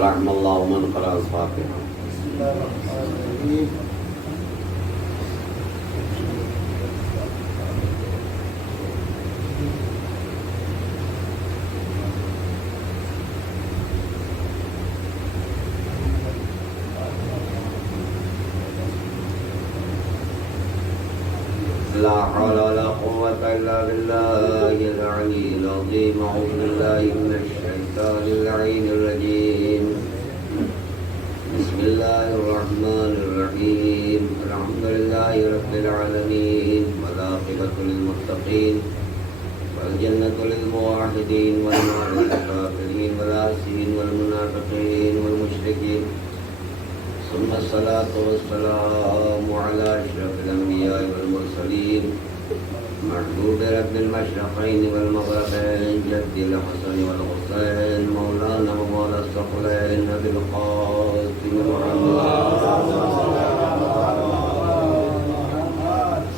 رحم اللہ من قرأ الفاتحہ. لا حول ولا قوة إلا بالله العلي العظيم. أعوذ بالله من الشيطان اللعين الرجيم. بسم الله الرحمن الرحيم. الحمد لله رب العالمين والعاقبة للمتقين والجنة للموحدين والنار للكافرين والعاصين والمنافقين والمشركين. ثم الصلاة والسلام على أشرف الأنبياء والمرسلين محبوب رب المشرقين والمغربين جد الحسن والحسين مولانا ومولى الثقلين أبي القاسم محمد.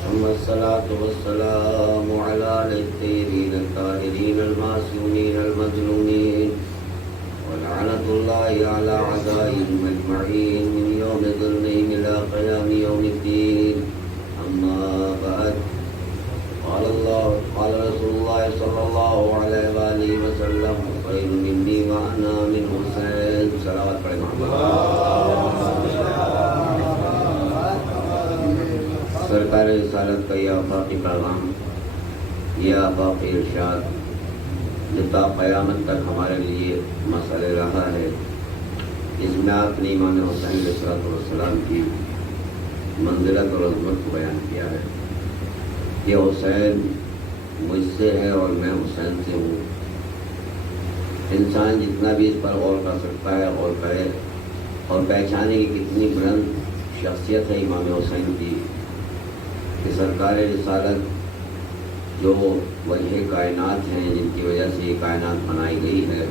ثم الصلاة والسلام على الطيبين الطاهرين المعصومين المظلومين ولعنة الله على أعدائهم أجمعين من يوم ظلمهم إلى قيام يوم الدين. أما بعد، قال رسول الله صلى الله عليه وآله وسلم خير مني وأنا من حسين. صلوات پڑھیں محمد. سرکار رسالت کا یہ آفاقی پیغام، یہ آفاقی ارشاد جو تا قیامت تک ہمارے لیے مسئلہ رہا ہے، اس میں آپ نے امام حسین علیہ السلام کی منزلت اور عظمت کو بیان کیا ہے. یہ حسین مجھ سے ہے اور میں حسین سے ہوں. انسان جتنا بھی اس پر غور کر سکتا ہے غور کرے اور پہچانے کی کتنی بلند شخصیت ہے امام حسین کی، کہ سرکار رسالت جو وجہ کائنات ہیں، جن کی وجہ سے یہ کائنات بنائی گئی ہے،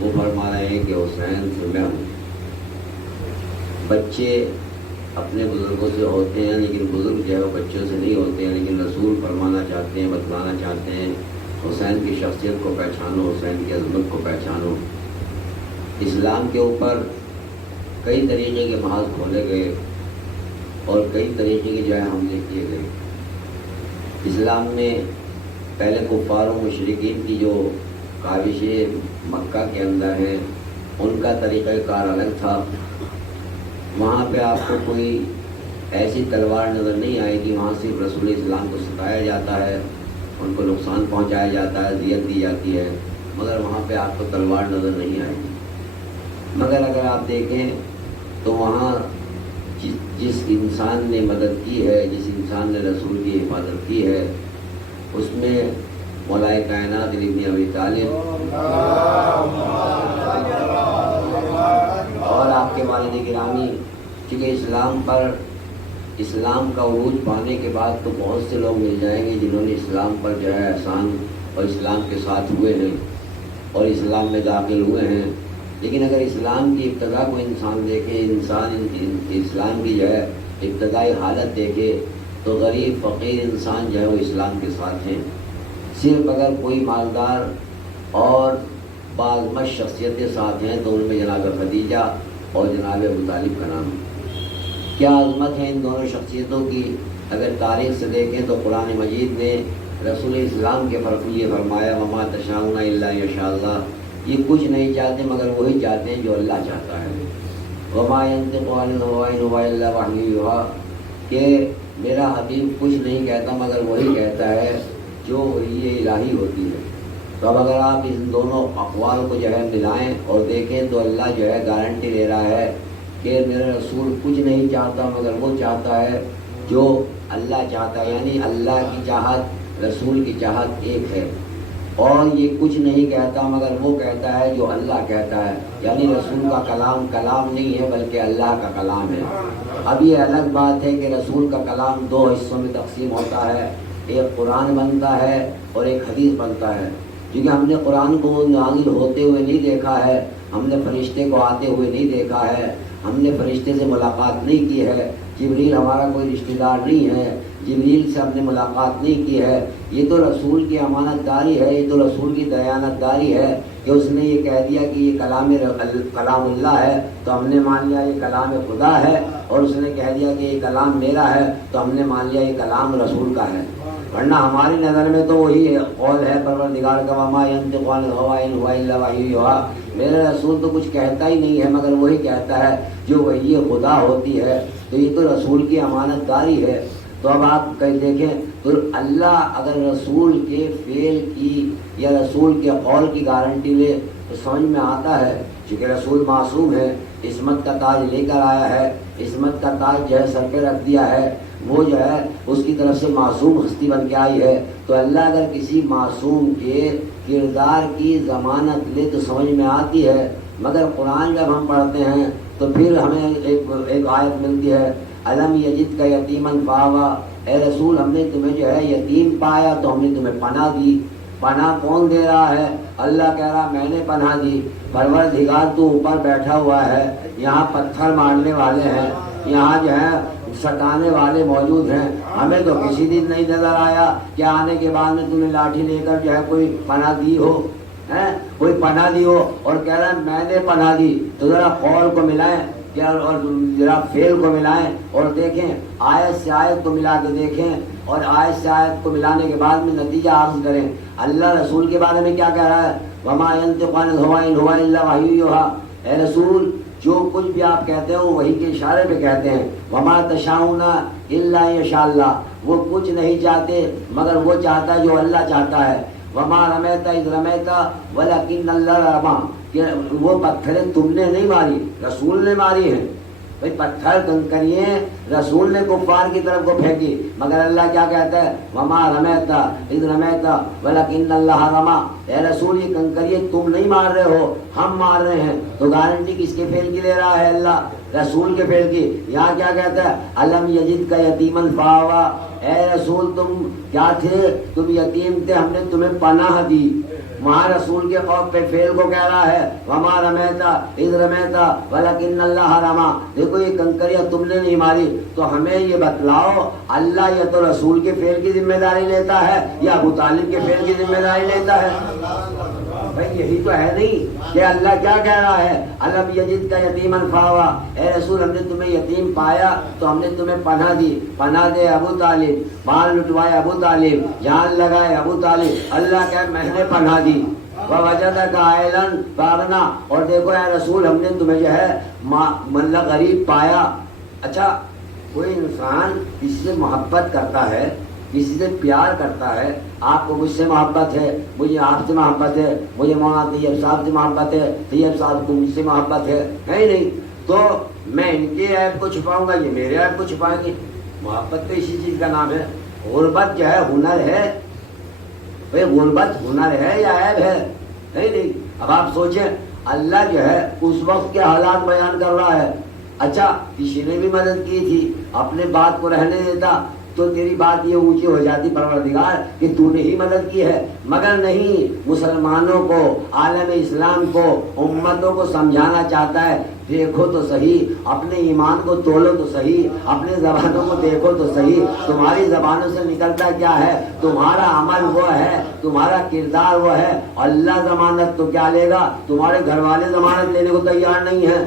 وہ فرما رہے ہیں کہ حسین سے میں ہوں. بچے اپنے بزرگوں سے ہوتے ہیں، لیکن بزرگ جو ہے وہ بچوں سے نہیں ہوتے ہیں. لیکن رسول فرمانا چاہتے ہیں، بتلانا چاہتے ہیں، حسین کی شخصیت کو پہچانو، حسین کی عظمت کو پہچانو. اسلام کے اوپر کئی طریقے کے محاذ کھولے گئے اور کئی طریقے کے جو ہے حملے کیے گئے. اسلام میں پہلے کفار و مشرکین کی جو کاوشیں مکہ کے اندر ہیں، ان کا طریقہ کار الگ تھا. وہاں پہ آپ کو کوئی ایسی تلوار نظر نہیں آئے گی. وہاں صرف رسول اسلام کو ستایا جاتا ہے، ان کو نقصان پہنچایا جاتا ہے، اذیت دی جاتی ہے، مگر وہاں پہ آپ کو تلوار نظر نہیں آئے گی. مگر اگر آپ دیکھیں تو وہاں جس انسان نے مدد کی ہے، جس انسان نے رسول کی حفاظت کی ہے، اس میں مولا کائنات ابن ابی طالب اور آپ کے والد گرامی. چونکہ اسلام کا عروج پانے کے بعد تو بہت سے لوگ مل جائیں گے جنہوں نے اسلام پر جو ہے احسان اور اسلام کے ساتھ ہوئے ہیں اور اسلام میں داخل ہوئے ہیں. لیکن اگر اسلام کی ابتدا کو انسان دیکھے، اسلام کی جو ہے ابتدائی حالت دیکھے، تو غریب فقیر انسان جو ہے وہ اسلام کے ساتھ ہیں. صرف اگر کوئی مالدار اور باعظمت شخصیتیں ساتھ ہیں تو ان میں جناب خدیجہ اور جناب ابو طالب کا نام. کیا عظمت ہے ان دونوں شخصیتوں کی. اگر تاریخ سے دیکھیں تو قرآن مجید نے رسول اسلام کے فرق یہ فرمایا وما تشاءون الا یشاء اللہ. یہ کچھ نہیں چاہتے مگر وہی چاہتے ہیں جو اللہ چاہتا ہے. وما ينطق عن الهوى إن هو إلا وحي يوحى، کہ میرا حبیب کچھ نہیں کہتا مگر وہی کہتا ہے جو یہ الہی ہوتی ہے. تو اب اگر آپ ان دونوں اقوال کو جو ہے ملائیں اور دیکھیں تو اللہ جو ہے گارنٹی دے رہا ہے کہ میرا رسول کچھ نہیں چاہتا مگر وہ چاہتا ہے جو اللہ چاہتا ہے. یعنی اللہ کی چاہت، رسول کی چاہت ایک ہے. اور یہ کچھ نہیں کہتا مگر وہ کہتا ہے جو اللہ کہتا ہے. یعنی رسول کا کلام کلام نہیں ہے بلکہ اللہ کا کلام ہے. اب یہ الگ بات ہے کہ رسول کا کلام دو حصوں میں تقسیم ہوتا ہے، ایک قرآن بنتا ہے اور ایک حدیث بنتا ہے. کیونکہ ہم نے قرآن کو نازل ہوتے ہوئے نہیں دیکھا ہے، ہم نے فرشتے کو آتے ہوئے نہیں دیکھا ہے، ہم نے فرشتے سے ملاقات نہیں کی ہے. جبریل ہمارا کوئی رشتہ دار نہیں ہے، جبریل سے ہم نے ملاقات نہیں کی ہے. یہ تو رسول کی امانت داری ہے، یہ تو رسول کی دیانت داری ہے کہ اس نے یہ کہہ دیا کہ یہ کلام اللہ ہے تو ہم نے مان لیا یہ کلام خدا ہے، اور اس نے کہہ دیا کہ یہ کلام میرا ہے تو ہم نے مان لیا یہ کلام رسول کا ہے۔ ورنہ ہماری نظر میں تو وہی قول ہے پروردگار کا، وما ينطق عن الهوى ان هو الا وحی یوحی، میرا رسول تو کچھ کہتا ہی نہیں ہے مگر وہی کہتا ہے جو وحی خدا ہوتی ہے۔ تو یہ تو رسول کی امانت داری ہے۔ تو اب آپ کہیں دیکھیں تو اللہ اگر رسول کے فعل کی یا رسول کے قول کی گارنٹی لے تو سمجھ میں آتا ہے، چونکہ رسول معصوم ہے، عصمت کا تاج لے کر آیا ہے، عصمت کا تاج جو ہے سر پہ رکھ دیا ہے، وہ جو ہے اس کی طرف سے معصوم ہستی بن کے آئی ہے۔ تو اللہ اگر کسی معصوم کے کردار کی ضمانت لے تو سمجھ میں آتی ہے، مگر قرآن جب ہم پڑھتے ہیں تو پھر ہمیں ایک آیت ملتی ہے، الم یجد کا یتیمن فآویٰ، اے رسول ہم نے تمہیں جو ہے یتیم پایا تو ہم نے تمہیں پناہ دی۔ پناہ کون دے رہا ہے؟ اللہ کہہ رہا میں نے پناہ دی۔ پروردگار تو اوپر بیٹھا ہوا ہے، یہاں پتھر مارنے والے ہیں، یہاں جو ہے ستانے والے موجود ہیں، ہمیں تو کسی دن نہیں نظر آیا کہ آنے کے بعد میں تمہیں لاٹھی لے کر جو ہے کوئی پناہ دی ہو، کوئی پناہ دی ہو، اور کہہ رہا ہے میں نے پناہ دی۔ تو ذرا قول کو ملائیں اور ذرا فعل کو ملائیں اور دیکھیں، آیت سے آیت کو ملا کے دیکھیں، اور آیت سے آیت کو ملانے کے بعد میں نتیجہ اخذ کریں۔ اللہ رسول کے بارے میں کیا کہہ رہا ہے؟ وما ينطق عن الهوى ان هو الا وحی یوحی، اے رسول جو کچھ بھی آپ کہتے ہیں وہ وحی کے اشارے پہ کہتے ہیں۔ وما تشاؤون الا یشاء اللہ، وہ کچھ نہیں چاہتے مگر وہ چاہتا ہے جو اللہ چاہتا ہے۔ وما رمیت اذ رمیت ولکن اللہ رمی، کہ وہ پتھریں تم نے نہیں ماری، رسول نے ماری ہیں۔ بھئی پتھر کنکریاں رسول نے کفار کی طرف کو پھینکی، مگر اللہ کیا کہتا ہے؟ وما رمیت اذ رمیت ولکن اللہ رمی، اے رسول یہ کنکریاں تم نہیں مار رہے ہو، ہم مار رہے ہیں۔ تو گارنٹی کس کے فعل کی دے رہا ہے؟ اللہ رسول کے فعل کی۔ یہاں کیا کہتا ہے؟ الم یجد کا یتیمن فآویٰ، اے رسول تم کیا تھے؟ تم یتیم تھے، ہم نے تمہیں پناہ دی۔ وہاں رسول کے خوف پہ فعل کو کہہ رہا ہے وما رمیت اذ رمیت ولکن اللہ رمی۔ دیکھو یہ کنکریاں تم نے نہیں ماری، تو ہمیں یہ بتلاؤ اللہ یا تو رسول کے فعل کی ذمہ داری لیتا ہے یا ابو طالب کے فعل کی ذمہ داری لیتا ہے؟ بھائی یہی تو ہے نہیں کہ اللہ کیا کہہ رہا ہے؟ الم یجد کا یتیمن فآویٰ، اے رسول ہم نے تمہیں یتیم پایا تو ہم نے تمہیں پناہ دی۔ پناہ دے ابو طالب، بال لٹوائے ابو طالب، جان لگائے ابو طالب، اللہ کہ میں نے پناہ دی۔ ووجدک عائلا فاغنی، اور دیکھو اے رسول ہم نے تمہیں جو ہے مطلب غریب پایا۔ اچھا کوئی انسان کسی سے محبت کرتا ہے، کسی سے پیار کرتا ہے، آپ کو مجھ سے محبت ہے، مجھے آپ سے محبت ہے، مجھے مولانا طیب صاحب سے محبت ہے، طیب صاحب کو مجھ سے محبت ہے ہی نہیں، تو میں ان کے عیب کو چھپاؤں گا، یہ میرے عیب کو چھپائیں گے؟ محبت تو اسی چیز کا نام ہے۔ غربت جو ہے ہنر ہے، بھائی غربت ہنر ہے یا عیب ہے؟ نہیں۔ اب آپ سوچیں اللہ جو ہے اس وقت کے حالات بیان کر رہا ہے۔ اچھا کسی نے بھی مدد کی تھی، اپنے بات کو رہنے دیتا تو تیری بات یہ اونچی ہو جاتی پروردگار کہ تو نے ہی مدد کی ہے، مگر نہیں، مسلمانوں کو، عالم اسلام کو، امتوں کو سمجھانا چاہتا ہے دیکھو تو صحیح، اپنے ایمان کو تولو تو صحیح، اپنے زبانوں کو دیکھو تو صحیح، تمہاری زبانوں سے نکلتا کیا ہے؟ تمہارا عمل وہ ہے، تمہارا کردار وہ ہے۔ اللہ ضمانت تو کیا لے گا؟ تمہارے گھر والے ضمانت لینے کو تیار نہیں ہے۔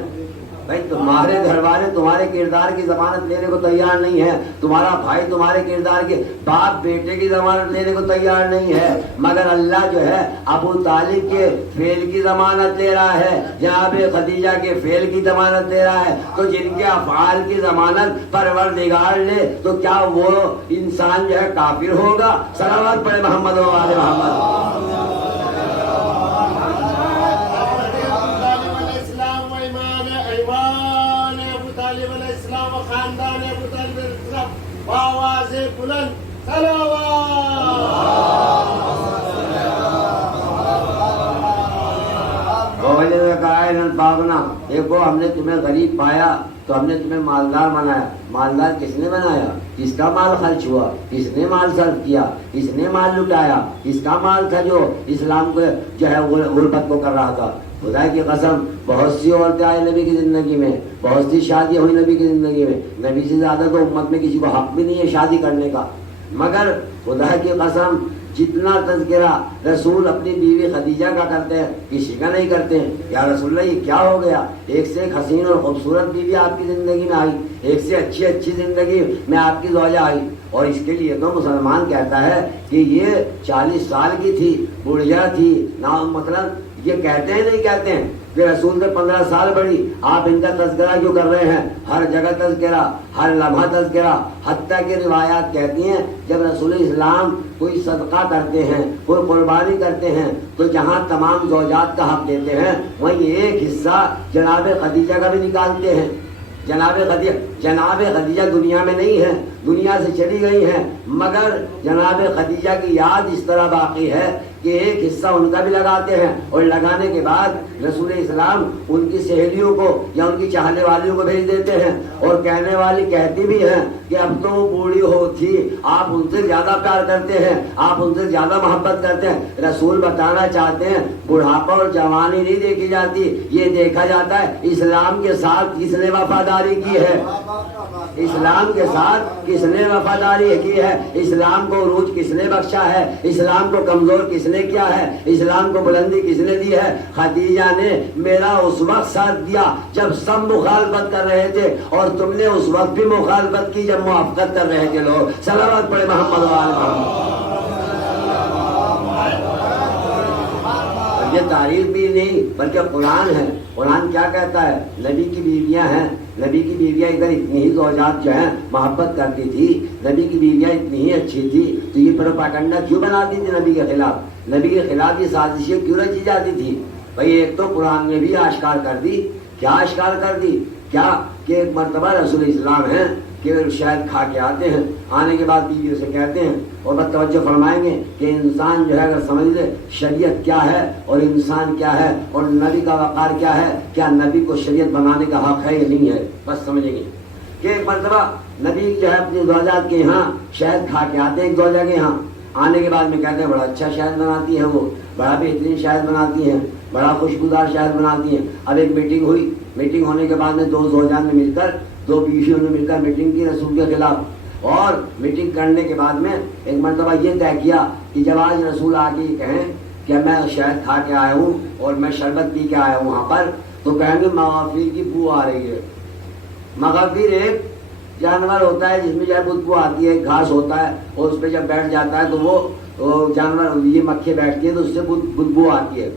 بھائی تمہارے گھر والے تمہارے کردار کی ضمانت لینے کو تیار نہیں ہے، تمہارا بھائی تمہارے کردار کی، باپ بیٹے کی ضمانت لینے کو تیار نہیں ہے، مگر اللہ جو ہے ابو طالب کے فعل کی ضمانت لے رہا ہے، جناب خدیجہ کے فعل کی ضمانت لے رہا ہے۔ تو جن کے افعال کی ضمانت پروردگار لے تو کیا وہ انسان جو ہے کافر ہوگا؟ صلوات پڑھے محمد و آل محمد۔ خاندان ابو طالب الاسلام آواز بلند صلوات۔ دیکھو ہم نے تمہیں غریب پایا تو ہم نے تمہیں مالدار بنایا۔ مالدار کس نے بنایا؟ کس کا مال خرچ ہوا؟ کس نے مال صرف کیا؟ کس نے مال لٹایا؟ کس کا مال تھا جو اسلام کو جو ہے غربت کو کر رہا تھا؟ خدا کی قسم بہت سی عورتیں آئی نبی کی زندگی میں، بہت سی شادیاں ہوئی نبی کی زندگی میں، نبی سے زیادہ تو امت میں کسی کو حق بھی نہیں ہے شادی کرنے کا، مگر خدا کی قسم جتنا تذکرہ رسول اپنی بیوی خدیجہ کا کرتے ہیں کسی کا نہیں کرتے ہیں. یا رسول اللہ یہ کیا ہو گیا؟ ایک سے ایک حسین اور خوبصورت بیوی آپ کی زندگی میں آئی، ایک سے اچھی زندگی میں آپ کی زوجہ آئی، اور اس کے لیے تو مسلمان کہتا ہے کہ یہ 40 سال کی تھی، بڑھیا تھی، نہ مطلب یہ کہتے ہیں نہیں کہتے ہیں کہ رسول سے 15 سال بڑی، آپ ان کا تذکرہ کیوں کر رہے ہیں؟ ہر جگہ تذکرہ، ہر لمحہ تذکرہ. حتیٰ کہ روایات کہتی ہیں جب رسول اسلام کوئی صدقہ کرتے ہیں، کوئی قربانی کرتے ہیں، تو جہاں تمام زوجات کا حق دیتے ہیں وہیں ایک حصہ جناب خدیجہ کا بھی نکالتے ہیں. جناب خدیجہ دنیا میں نہیں ہے، دنیا سے چلی گئی ہیں، مگر جناب خدیجہ کی یاد اس طرح باقی ہے کہ ایک حصہ ان کا بھی لگاتے ہیں، اور لگانے کے بعد رسول اسلام ان کی سہیلیوں کو یا ان کی چاہنے والیوں کو بھیج دیتے ہیں، اور کہنے والی کہتی بھی ہیں کہ اب تو وہ بوڑھی ہو تھی، آپ ان سے زیادہ پیار کرتے ہیں، آپ ان سے زیادہ محبت کرتے ہیں. رسول بتانا چاہتے ہیں بڑھاپا اور جوانی نہیں دیکھی جاتی، یہ دیکھا جاتا ہے اسلام کے ساتھ کس نے وفاداری کی ہے، اسلام کے ساتھ کس نے وفاداری کی ہے، اسلام کو عروج کس نے بخشا ہے، اسلام کو کمزور کس نے کیا ہے، اسلام کو بلندی کس نے دی ہے. خدیجہ نے میرا اس وقت ساتھ دیا جب سب مخالفت کر رہے تھے، اور تم نے اس وقت بھی مخالفت کی جب موافقت کر رہے تھے لوگ. صلوات پڑھے محمد و آل محمد. یہ تعریف بھی نہیں بلکہ قرآن ہے. قرآن کیا کہتا ہے؟ نبی کی بیویاں ہیں، نبی کی بیویاں ادھر اتنی ہی زوجات جو ہیں محبت کرتی تھی، نبی کی بیویاں اتنی ہی اچھی تھی، تو یہ پروپیگنڈا کیوں بناتی تھی نبی کے خلاف؟ نبی کے خلاف یہ سازشیں کیوں رچی جاتی تھی؟ بھائی ایک تو قرآن نے بھی آشکار کر دی. کیا آشکار کر دی؟ کیا کہ ایک مرتبہ رسول اسلام ہیں کہ شاید کھا کے آتے ہیں، آنے کے بعد بیویوں سے کہتے ہیں، اور بس توجہ فرمائیں گے کہ انسان جو ہے اگر سمجھ لے شریعت کیا ہے اور انسان کیا ہے اور نبی کا وقار کیا ہے، کیا نبی کو شریعت بنانے کا حق ہے یا نہیں ہے، بس سمجھیں گے. کہ ایک مرتبہ نبی جو ہے اپنی زوجات کے یہاں شہد کھا کے آتے ہیں، ایک زوجہ کے یہاں آنے کے بعد میں کہتے ہیں بڑا اچھا شہد بناتی ہے، وہ بڑا بہترین شہد بناتی ہیں، بڑا خوشبودار شہد بناتی ہیں. اب ایک میٹنگ ہوئی، میٹنگ ہونے کے بعد میں دو زوجان نے مل کر، دو بیویوں نے مل کر میٹنگ کی رسول کے خلاف. اور میٹنگ کرنے کے بعد میں ایک مرتبہ یہ طے کیا کہ جب آج رسول آ کے یہ کہیں کہ میں شہد کھا کے آیا ہوں اور میں شربت پی کے آیا ہوں وہاں پر، تو کہیں گے مغافیر کی بو آ رہی ہے. مغافیر ایک جانور ہوتا ہے جس میں جو ہے بدبو آتی ہے، گھاس ہوتا ہے، اور اس پہ جب بیٹھ جاتا ہے تو وہ جانور یہ مکھیاں بیٹھتی ہے تو اس سے بدبو آتی ہے.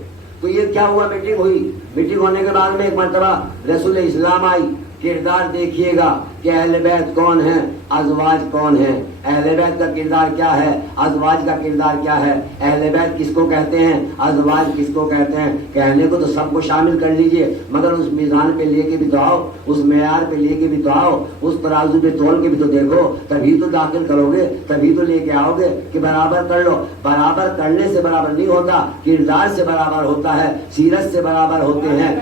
تو یہ کیا ہوا؟ میٹنگ ہوئی. میٹنگ ہونے کے بعد میں ایک مرتبہ رسول اسلام آئی. کردار دیکھیے گا کہ اہل بیت کون ہیں، ازواج کون ہیں، اہل بیت کا کردار کیا ہے، ازواج کا کردار کیا ہے، اہل بیت کس کو کہتے ہیں، ازواج کس کو کہتے ہیں. کہنے کو تو سب کو شامل کر لیجئے، مگر اس میزان پہ لے کے بھی تو آؤ، اس معیار پہ لے کے بھی تو آؤ، اس ترازو پہ تول کے بھی تو دیکھو، تبھی تو داخل کرو گے، تبھی تو لے کے آؤ گے کہ برابر کر لو. برابر کرنے سے برابر نہیں ہوتا، کردار سے برابر ہوتا ہے، سیرت سے برابر ہوتے ہیں.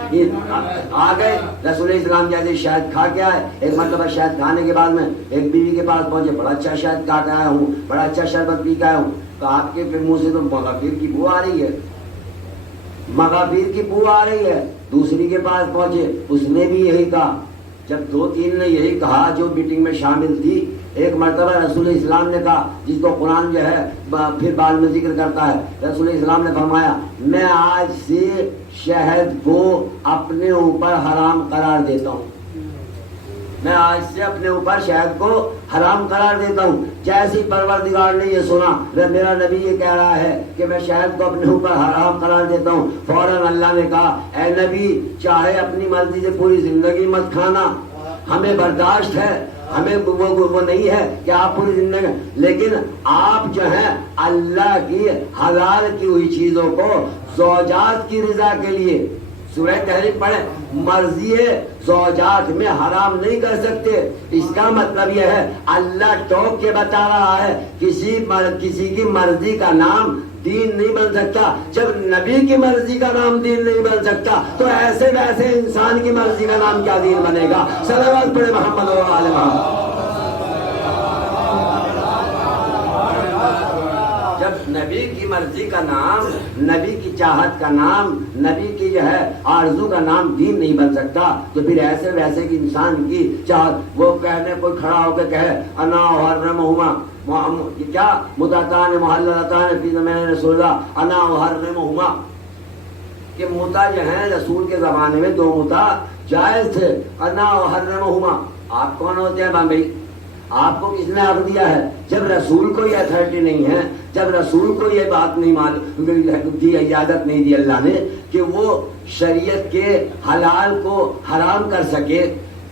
آ گئے رسول اسلام جیسے شہد کھا کے آئے. ایک مرتبہ شہد کھانے کے بعد میں ایک بیوی کے پاس پہنچے، بڑا اچھا شہد کھا کے آیا ہوں، بڑا اچھا شربت پی کے آیا ہوں. تو آپ کے منہ سے تو مغافیر کی بو آ رہی ہے، مغافیر کی بو آ رہی ہے. دوسری کے پاس پہنچے، اس نے بھی یہی کہا. جب دو تین نے یہی کہا جو میٹنگ میں شامل تھی، ایک مرتبہ رسول اسلام نے کہا جس کو قرآن جو ہے پھر بعد میں ذکر کرتا ہے، رسول اسلام نے فرمایا میں آج سے شہد کو اپنے اوپر حرام قرار دیتا ہوں، میں آج سے اپنے اوپر شہد کو حرام قرار دیتا ہوں. جیسی پروردگار نے یہ سنا میرا نبی یہ کہہ رہا ہے کہ میں شہد کو اپنے اوپر حرام قرار دیتا ہوں، فوراً اللہ نے کہا اے نبی چاہے اپنی مرضی سے پوری زندگی مت کھانا، ہمیں برداشت ہے، ہمیں وہ نہیں ہے کہ آپ پوری زندگی، لیکن آپ جو ہیں اللہ کی حلال کی ہوئی چیزوں کو زوجات کی رضا کے لیے، سورہ تحریم پڑھیں، مرضی زوجات میں حرام نہیں کر سکتے. اس کا مطلب یہ ہے اللہ ٹوک کے بتا رہا ہے کسی کی مرضی کا نام دین نہیں بن سکتا. جب نبی کی مرضی کا نام دین نہیں بن سکتا تو ایسے ویسے انسان کی مرضی کا نام کیا دین بنے گا؟ صلوات پڑھے محمد و آل محمد. جب نبی کی مرضی کا نام، نبی کی چاہت کا نام، نبی کی جو ہے آرزو کا نام دین نہیں بن سکتا، تو پھر ایسے ویسے کی انسان کی چاہت، وہ کہنے کوئی کھڑا ہو کے کہے انا حرمہما، کیا متعتان محللتان فی زمان رسول اللہ انا احرمہما، کہ متا جو ہیں رسول کے زمانے میں دو متا جائز تھے، انا احرمہما۔ آپ کون ہوتے ہیں بھائی؟ آپ کو کس نے حق دیا ہے؟ جب رسول کو یہ اتھارٹی نہیں ہے، جب رسول کو یہ بات نہیں معلوم دی، اجازت نہیں دی اللہ نے کہ وہ شریعت کے حلال کو حرام کر سکے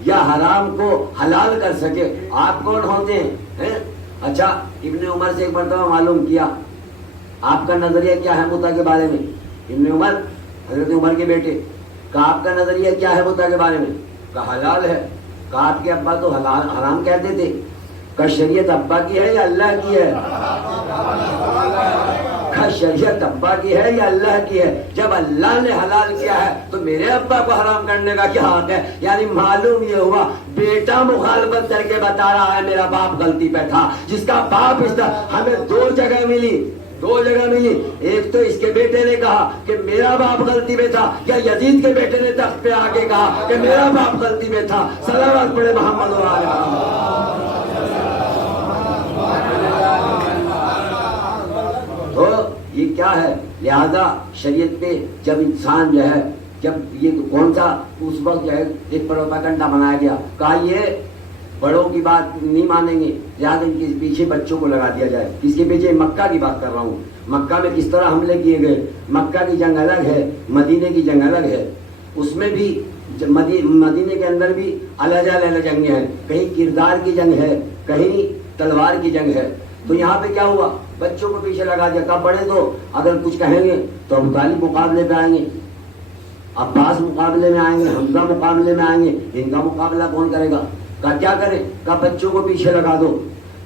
یا حرام کو حلال کر سکے، آپ کون ہوتے ہیں؟ اچھا، ابن عمر سے ایک مرتبہ معلوم کیا آپ کا نظریہ کیا ہے متا کے بارے میں۔ ابن عمر حضرت عمر کے بیٹے، کہا آپ کا نظریہ کیا ہے متا کے بارے میں؟ کہا حلال ہے۔ کہا آپ کے ابا تو حلال حرام کہتے تھے۔ کہ شریعت ابا کی ہے یا اللہ کی ہے؟ کہ شریعت ابا کی ہے یا اللہ کی ہے؟ جب اللہ نے حلال کیا ہے تو میرے ابا کو حرام کرنے کا کیا حق ہے؟ یعنی معلوم یہ ہوا بیٹا مخالفت کر کے بتا رہا ہے میرا باپ غلطی پہ تھا، جس کا باپ اس طرح ہمیں دو جگہ ملی، ایک تو اس کے بیٹے نے کہا کہ میرا باپ غلطی میں تھا، یا یزید کے بیٹے نے تخت پہ آ کے کہا کہ میرا باپ غلطی میں تھا۔ صلوات پڑھے محمد و آل محمد۔ تو یہ کیا ہے؟ لہذا شریعت پہ جب انسان جو ہے، جب یہ کون سا اس وقت جو ہے ایک پروپیگنڈا بنایا گیا، کہا یہ بڑوں کی بات نہیں مانیں گے، لہٰذا ان کے پیچھے بچوں کو لگا دیا جائے۔ کس کے پیچھے؟ مکہ کی بات کر رہا ہوں۔ مکہ میں کس طرح حملے کیے گئے، مکہ کی جنگ الگ ہے، مدینے کی جنگ الگ ہے۔ اس میں بھی مدینے کے اندر بھی الگ الگ جنگیں ہیں، کہیں کردار کی جنگ ہے، کہیں تلوار کی جنگ ہے۔ تو یہاں پہ کیا ہوا؟ بچوں کو پیچھے لگا دیا۔ کہا بڑے تو اگر کچھ کہیں گے تو ابو طالب مقابلے پہ آئیں گے، عباس مقابلے میں آئیں گے، حمزہ مقابلے میں آئیں گے، ان کا مقابلہ کون کرے گا؟ کہا کیا کریں؟ کہا بچوں کو پیچھے لگا دو،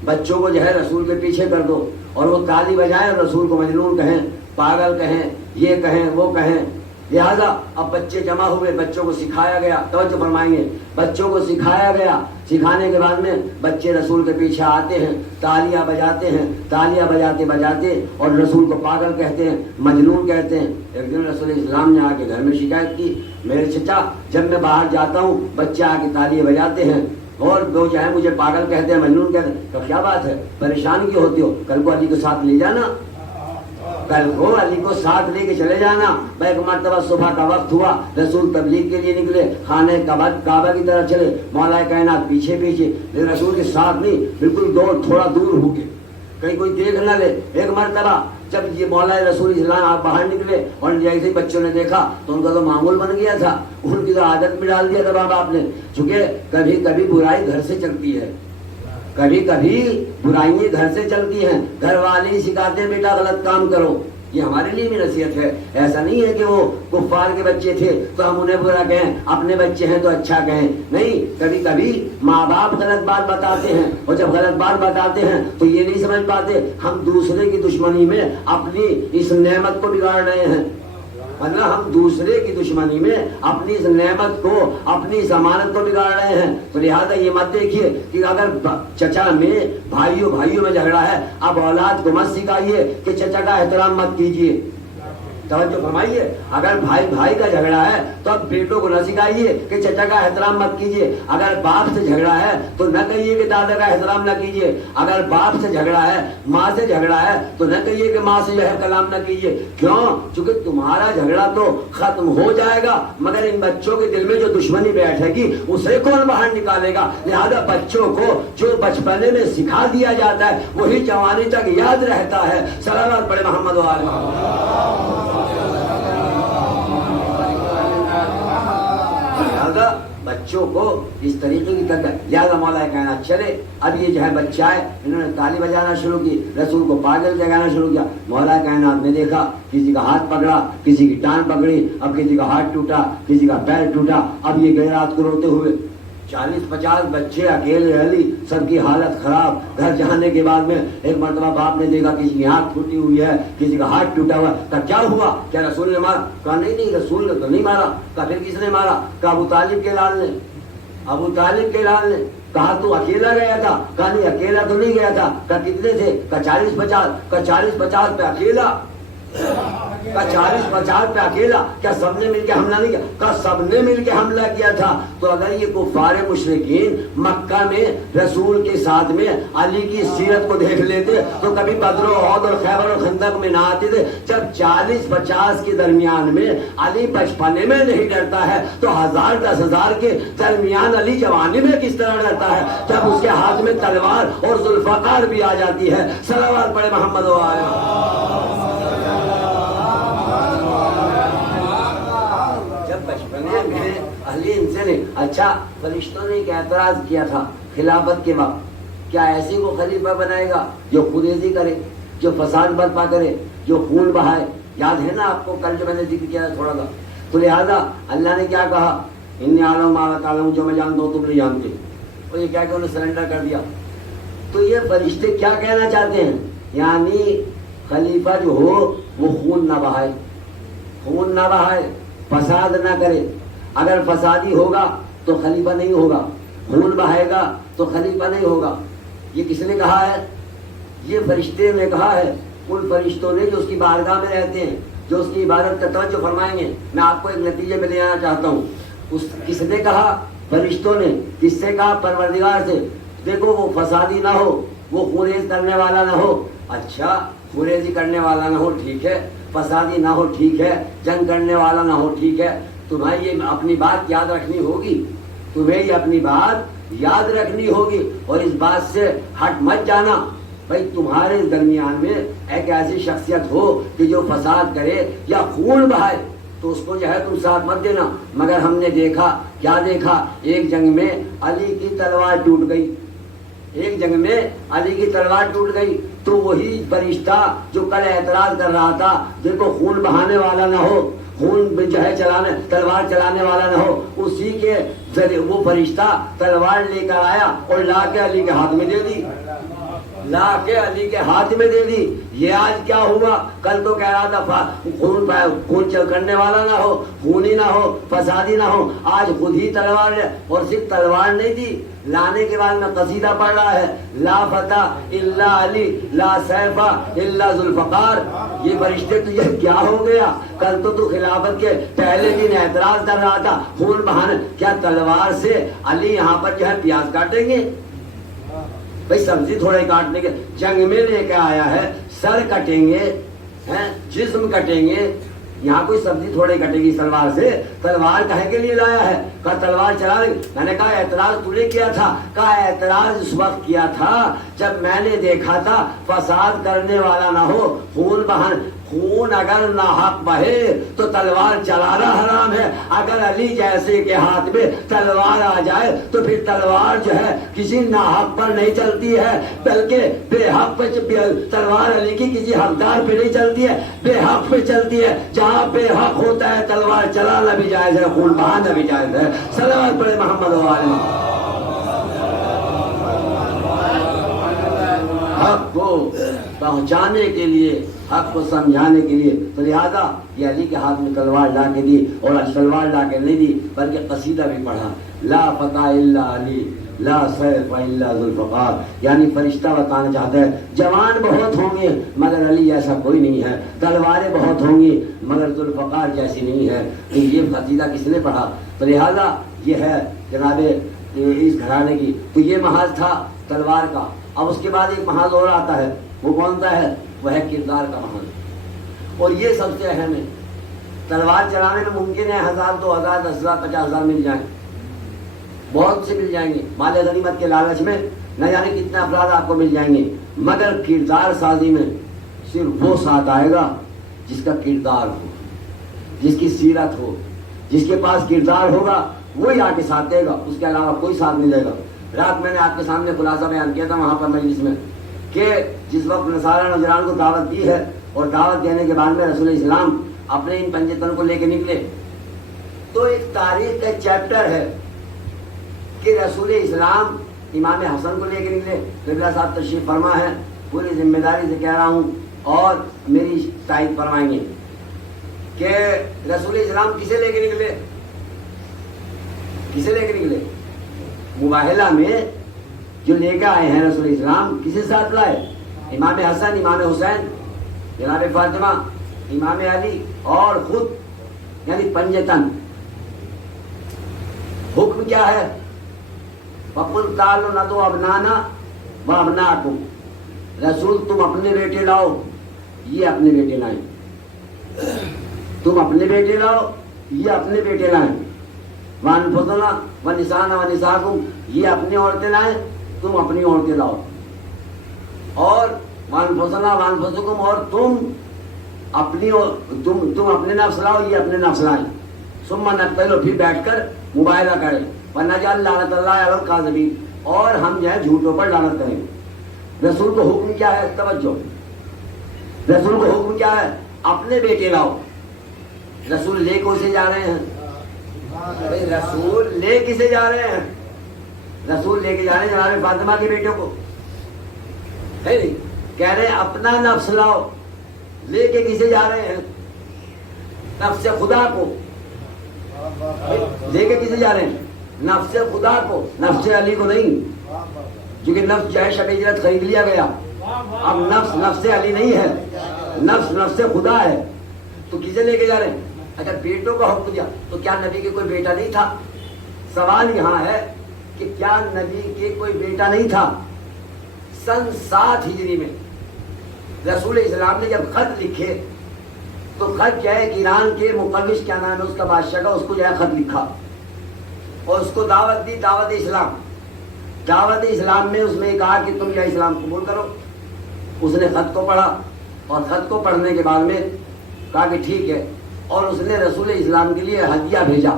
بچوں کو جو ہے رسول کے پیچھے کر دو، اور وہ تالی بجائیں اور رسول کو مجنون کہیں، پاگل کہیں، یہ کہیں وہ کہیں۔ لہذا اب بچے جمع ہوئے، بچوں کو سکھایا گیا، توجہ فرمائیں گے، بچوں کو سکھایا گیا۔ سکھانے کے بعد میں بچے رسول کے پیچھے آتے ہیں، تالیاں بجاتے ہیں، تالیاں بجاتے بجاتے اور رسول کو پاگل کہتے ہیں، مجنون کہتے ہیں۔ ایک دن رسول اسلام نے آ کے گھر میں شکایت کی، میرے چچا جب میں باہر جاتا ہوں بچے آ کے تالیاں بجاتے ہیں اور وہ جو ہے مجھے پاگل کہتے ہیں، مجنون کہتے ہیں۔ تو کیا بات ہے، پریشان کیوں ہوتی ہو؟ کل کو علی کو ساتھ لے جانا، کل کو علی کو ساتھ لے کے چلے جانا۔ ایک مرتبہ صبح کا وقت ہوا، رسول تبلیغ کے لیے نکلے، خانہ کعبہ کی طرف چلے، مولا کائنات پیچھے پیچھے، لیکن رسول کے ساتھ نہیں، بالکل تھوڑا دور ہو کے، کہیں کوئی دیکھ نہ لے۔ ایک مرتبہ جب یہ مولا رسول اسلام آپ باہر نکلے اور جیسے بچوں نے دیکھا تو ان کا تو معمول بن گیا تھا، ان کی تو عادت میں ڈال دیا تھا ماں باپ نے، چونکہ کبھی کبھی برائی گھر سے چلتی ہے، کبھی کبھی برائیاں گھر سے چلتی ہیں، گھر والے ہی سکھاتے ہیں بیٹا غلط کام کرو۔ یہ ہمارے لیے بھی نصیحت ہے، ایسا نہیں ہے کہ وہ کفار کے بچے تھے تو ہم انہیں برا کہیں، اپنے بچے ہیں تو اچھا کہیں، نہیں، کبھی کبھی ماں باپ غلط بات بتاتے ہیں، اور جب غلط بات بتاتے ہیں تو یہ نہیں سمجھ پاتے ہم دوسرے کی دشمنی میں اپنی اس نعمت کو بگاڑ رہے ہیں، مطلب ہم دوسرے کی دشمنی میں اپنی اس نعمت کو، اپنی اس امانت کو بگاڑ رہے ہیں۔ تو لہذا یہ مت دیکھیے کہ اگر چچا میں بھائیوں میں جھگڑا ہے، اب اولاد کو مت سکھائیے کہ چچا کا احترام مت کیجیے، توجہ فرمائیے۔ اگر بھائی کا جھگڑا ہے تو اب بیٹوں کو نہ سکھائیے کہ چچا کا احترام مت کیجیے، اگر باپ سے جھگڑا ہے تو نہ کہیے کہ دادا کا احترام نہ کیجیے، اگر باپ سے جھگڑا ہے، ماں سے جھگڑا ہے تو نہ کہیے کہ ماں سے جو ہے کلام نہ کیجیے۔ کیوں؟ چونکہ تمہارا جھگڑا تو ختم ہو جائے گا، مگر ان بچوں کے دل میں جو دشمنی بیٹھے گی اسے کون باہر نکالے گا؟ لہذا بچوں کو جو بچپنے میں سکھا دیا جاتا ہے وہی جوانی تک یاد رہتا ہے۔ صلوات پڑھے محمد و آل محمد۔ بچوں کو اس طریقے کی تربیت، لہٰذا مولا کائنات چلے، اب یہ جو ہے بچہ ہے، انہوں نے تالی بجانا شروع کی، رسول کو پاگل جگانا شروع کیا۔ مولا کائنات نے دیکھا کسی کا ہاتھ پکڑا، کسی کی ٹانگ پکڑی، اب کسی کا ہاتھ ٹوٹا، کسی کا پیر ٹوٹا، اب یہ گئے رات کو روتے ہوئے، 40-50 بچے اکیلے رہی، سب کی حالت خراب۔ گھر جانے کے بعد میں ایک مرتبہ باپ نے دیکھا کسی کی آنکھ پھوٹی ہوئی ہے، کسی کا ہاتھ ٹوٹا ہوا ہے۔ کہا کیا ہوا؟ کیا رسول نے مارا؟ کہا نہیں رسول نے تو نہیں مارا۔ کہا پھر کس نے مارا؟ کہا ابو طالب کے لال نے، ابو طالب کے لال نے۔ کہا تو اکیلا گیا تھا؟ کہا نہیں اکیلا تو نہیں گیا تھا۔ کہا کتنے تھے؟ کہا 40-50۔ کہا 40-50 پہ اکیلا؟ کہا 40-50 پہ اکیلا؟ کیا سب نے مل کے حملہ نہیں کیا؟ کہا سب نے مل کے حملہ کیا تھا۔ تو اگر یہ کفار مشرکین مکہ میں رسول کے ساتھ میں علی کی سیرت کو دیکھ لیتے تو کبھی بدر و احد اور خیبر اور خندق میں نہ آتے تھے۔ جب 40-50 کے درمیان میں علی بچپنے میں نہیں ڈرتا ہے تو 1000-10,000 کے درمیان علی جوانی میں کس طرح ڈرتا ہے جب اس کے ہاتھ میں تلوار اور ذوالفقار بھی آ جاتی ہے؟ صلوات پڑھے محمد و آلہ۔ جب بچپنے میں علی ان سے نہیں، اچھا فرشتوں نے ایک اعتراض کیا تھا خلافت کے وقت، کیا ایسے کو خلیفہ بنائے گا جو خودریزی کرے، جو فساد برپا کرے، جو خون بہائے؟ یاد ہے نا آپ کو کل جو میں نے ذکر کیا تھوڑا سا؟ تو لہٰذا اللہ نے کیا کہا، انی اعلم ما لا تعلمون، جو میں جانتا ہوں تم نہیں جانتے۔ اور یہ کیا کہ انہوں نے سرنڈر کر دیا۔ تو یہ فرشتے کیا کہنا چاہتے ہیں؟ یعنی خلیفہ جو ہو وہ خون نہ بہائے، خون نہ بہائے، فساد نہ کرے۔ اگر فسادی ہوگا تو خلیفہ نہیں ہوگا، خون بہائے گا تو خلیفہ نہیں ہوگا۔ یہ کس نے کہا ہے؟ یہ فرشتے نے کہا ہے، ان فرشتوں نے جو اس کی بارگاہ میں رہتے ہیں، جو اس کی عبادت کا توجہ فرمائیں گے۔ میں آپ کو ایک نتیجے میں لے آنا چاہتا ہوں۔ کس نے کہا؟ فرشتوں نے۔ کس سے کہا؟ پروردگار سے۔ دیکھو وہ فسادی نہ ہو، وہ خوریز کرنے والا نہ ہو۔ اچھا خوریزی کرنے والا نہ ہو ٹھیک ہے، فسادی نہ ہو ٹھیک ہے، جنگ کرنے والا نہ ہو ٹھیک ہے، تمہیں یہ اپنی بات یاد رکھنی ہوگی، تمہیں یہ اپنی بات یاد رکھنی ہوگی اور اس بات سے ہٹ مت جانا۔ بھائی تمہارے درمیان میں ایک ایسی شخصیت ہو کہ جو فساد کرے یا خون بہائے تو اس کو جو ہے تم ساتھ مت دینا۔ مگر ہم نے دیکھا، کیا دیکھا؟ ایک جنگ میں علی کی تلوار ٹوٹ گئی، ایک جنگ میں علی کی تلوار ٹوٹ گئی تو وہی فرشتہ جو کل اعتراض کر رہا تھا، دیکھو خون بہانے والا نہ ہو، خون جو ہے چلانے، تلوار چلانے والا نہ ہو، اسی کے ذریعے وہ فرشتہ تلوار لے کر آیا اور لا کے علی کے ہاتھ میں دے دی، لا کے علی کے ہاتھ میں دے دی۔ یہ آج کیا ہوا؟ کل تو کہہ رہا تھا خون چل کرنے والا نہ ہو، خونی نہ ہو، فسادی نہ ہو، آج خود ہی تلوار ہے۔ اور صرف تلوار نہیں دی، لانے کے بعد میں قصیدہ پڑھ رہا ہے، لا فتح الا علی، لا سیف الا ذوالفقار۔ یہ فرشتے تجھے کیا ہو گیا؟ کل تو خلافت کے پہلے دن اعتراض کر رہا تھا خون بہانے، کیا تلوار سے علی یہاں پر جو ہے پیاز کاٹیں گے؟ بھائی سبزی تھوڑے کاٹنے کے، جنگ میں لے کے آیا ہے، سر کٹیں گے، جسم کٹیں گے، یہاں کوئی سبزی تھوڑے کٹے گی تلوار سے؟ تلوار کہے کے لیے لایا ہے؟ کہا تلوار چلا رہی۔ میں نے کہا اعتراض تو نے کیا تھا؟ کہا اعتراض اس وقت کیا تھا جب میں نے دیکھا تھا فساد کرنے والا نہ ہو، خون بہان، خون اگر ناحق بہے تو تلوار چلانا حرام ہے۔ اگر علی جیسے کے ہاتھ میں تلوار آ جائے تو پھر تلوار جو ہے کسی ناحق پر نہیں چلتی ہے، بلکہ بے حق پہ تلوار علی کی کسی حقدار پہ نہیں چلتی ہے، بے حق پہ چلتی ہے۔ جہاں بے حق ہوتا ہے تلوار چلانا بھی جائز ہے، خون بہانا بھی جائز ہے۔ صلوات پڑھے محمد و آلہ۔ حق کو پہنچانے کے لیے، حق کو سمجھانے کے لیے، تو لہذا یہ علی کے ہاتھ میں تلوار لا کے دی، اور تلوار لا کے نہیں دی بلکہ قصیدہ بھی پڑھا، لا فتح الا علی، لا سیف الا ذوالفقار۔ یعنی فرشتہ بتانا چاہتا ہے جوان بہت ہوں گے مگر علی جیسا کوئی نہیں ہے، تلواریں بہت ہوں گی مگر ذوالفقار جیسی نہیں ہے۔ تو یہ قصیدہ کس نے پڑھا؟ تو لہذا یہ ہے جناب اس گھرانے کی۔ تو یہ محاذ تھا تلوار کا۔ اب اس کے بعد ایک محاذ اور آتا ہے، وہ کون سا ہے؟ وہ ہے کردار کا محاذ، اور یہ سب سے اہم ہے۔ تلوار چلانے میں ممکن ہے 1000 2000 10,000 50,000 مل جائیں، بہت سے مل جائیں گے، مال غنیمت کے لالچ میں نہ جانے کتنے افراد آپ کو مل جائیں گے، مگر کردار سازی میں صرف وہ ساتھ آئے گا جس کا کردار ہو، جس کی سیرت ہو، جس کے پاس کردار ہوگا وہی آ کے ساتھ دے گا، اس کے علاوہ کوئی ساتھ نہیں دے گا۔ رات میں نے آپ کے سامنے خلاصہ بیان کیا تھا وہاں پر مجلس میں کہ جس وقت نصارہ نجران کو دعوت دی ہے اور دعوت دینے کے بعد میں رسول اسلام اپنے ان پنجتن کو لے کے نکلے، تو ایک تاریخ کا چیپٹر ہے کہ رسول اسلام امام حسن کو لے کے نکلے۔ قبلہ صاحب تشریف فرما ہے، پوری ذمہ داری سے کہہ رہا ہوں اور میری تائید فرمائیں گے کہ رسول اسلام کسے لے کے نکلے؟ کسے لے کے نکلے؟ مباہلہ میں جو لے کے آئے ہیں رسول اسلام کسی ساتھ لائے؟ امام حسن، امام حسین، جناب فاطمہ، امام علی اور خود یعنی پنجتن. حکم کیا ہے؟ فَقُلْ تَعَالُوا نَدْعُ أَبْنَانَا وَأَبْنَاءَكُمْ. رسول تم اپنے بیٹے لاؤ، یہ اپنے بیٹے لائیں. تم اپنے بیٹے لاؤ، یہ اپنے بیٹے لائیں. وَأَنفُسَنَا وَنِسَانَا وَنِسَاءَكُمْ. یہ اپنی عورتیں لائیں، تم اپنی عورتیں لاؤ. اور وَأَنفُسَنَا وَأَنفُسَكُمْ. اور تم اپنے نفس لاؤ، یہ اپنے نفس لائیں. ثُمَّ نَتَّخِذُ. پھر بیٹھ کر مباہلہ کریں. وَنَجْعَلُ لَعْنَتَ اللَّهِ عَلَى الْكَاذِبِينَ. اور ہم جو ہے جھوٹوں پر لعنت کریں. رسول کو حکم کیا ہے؟ توجہ. رسول کو حکم کیا ہے؟ اپنے بیٹے لاؤ. رسول لے کسے جا رہے ہیں؟ رسول لے کسے جا رہے ہیں؟ رسول لے کے جا رہے ہیں جناب فاطمہ کے بیٹوں کو. ہے نہیں، کہہ رہے ہیں اپنا نفس لاؤ. لے کے کسے جا رہے ہیں؟ نفس خدا کو. لے کے کسے جا رہے ہیں؟ نفس خدا کو، نفس علی کو نہیں. کیونکہ نفس جو ہے شب ہجرت خرید لیا گیا. اب نفس علی نہیں ہے، نفس خدا ہے. تو کسے لے کے جا رہے ہیں؟ اگر بیٹوں کا حکم دیا تو کیا نبی کے کوئی بیٹا نہیں تھا؟ سوال یہاں ہے کہ کیا نبی کے کوئی بیٹا نہیں تھا؟ سن 7 ہجری میں رسول اسلام نے جب خط لکھے تو خط جو ہے ایران کے مقوش کیا نام ہے اس کا بادشاہ کا، اس کو جو ہے خط لکھا اور اس کو دعوت دی، دعوت اسلام. دعوت اسلام میں اس میں کہا کہ تم یہ اسلام قبول کرو. اس نے خط کو پڑھا اور خط کو پڑھنے کے بعد میں کہا کہ ٹھیک ہے. اور اس نے رسول اسلام کے لیے ہدیہ بھیجا.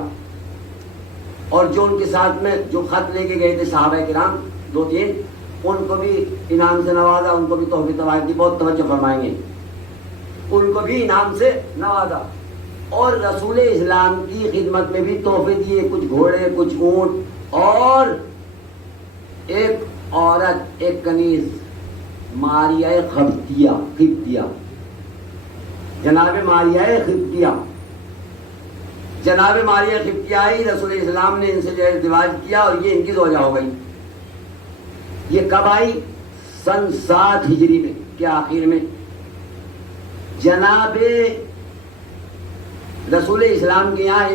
اور جو ان کے ساتھ میں جو خط لے کے گئے تھے صحابہ کرام 2-3 ان کو بھی انعام سے نوازا. ان کو بھی تحفے توائد کی بہت توجہ فرمائیں گے. ان کو بھی انعام سے نوازا اور رسول اسلام کی خدمت میں بھی تحفے دیے، کچھ گھوڑے، کچھ اونٹ اور ایک عورت، ایک کنیز ماریہ خبتیہ، جناب ماریہ خبتیہ. جناب ماریہ خبتیہ آئی، رسول اسلام نے ان سے جو ہے ازدواج کیا اور یہ ان کی زوجہ ہو گئی. یہ کب آئی؟ سن 7 ہجری میں کے آخر میں. جناب رسول اسلام کے یہاں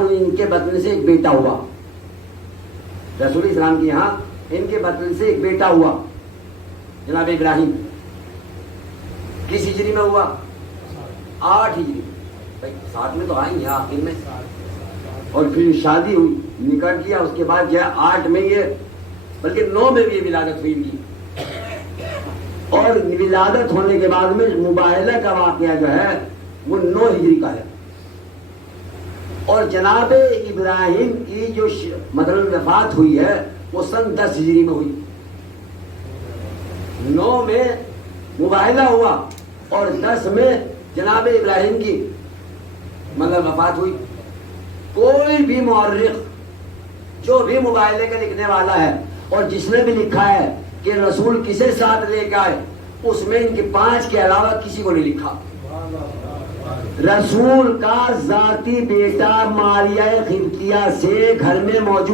ان کے بطن سے ایک بیٹا ہوا. رسول اسلام کے یہاں ان کے بطن سے ایک بیٹا ہوا جناب ابراہیم. کس ہجری میں ہوا؟ 8 ہجری. بھائی 7 میں تو آئی ہیں آخر میں. اور پھر شادی ہوئی، نکاح کیا. اس کے بعد جو ہے 8 میں یہ بلکہ 9 میں بھی یہ ولادت ہوئی تھی. اور ولادت ہونے کے بعد میں مباہلہ کا واقعہ جو ہے وہ 9 ہجری کا ہے. اور جناب ابراہیم کی جو مطلب وفات ہوئی ہے وہ سن 10 ہجری میں ہوئی. 9 میں مباہلہ ہوا اور 10 میں جناب ابراہیم کی مطلب وفات ہوئی. کوئی بھی مورخ جو بھی مباہلے کا لکھنے والا ہے اور جس نے بھی لکھا ہے کہ رسول کسے ساتھ لے کے آئے، اس میں ان کے 5 کے علاوہ کسی کو نہیں لکھا. رسول کا ذاتی بیٹا ماریہ خبتیہ سے گھر میں موجود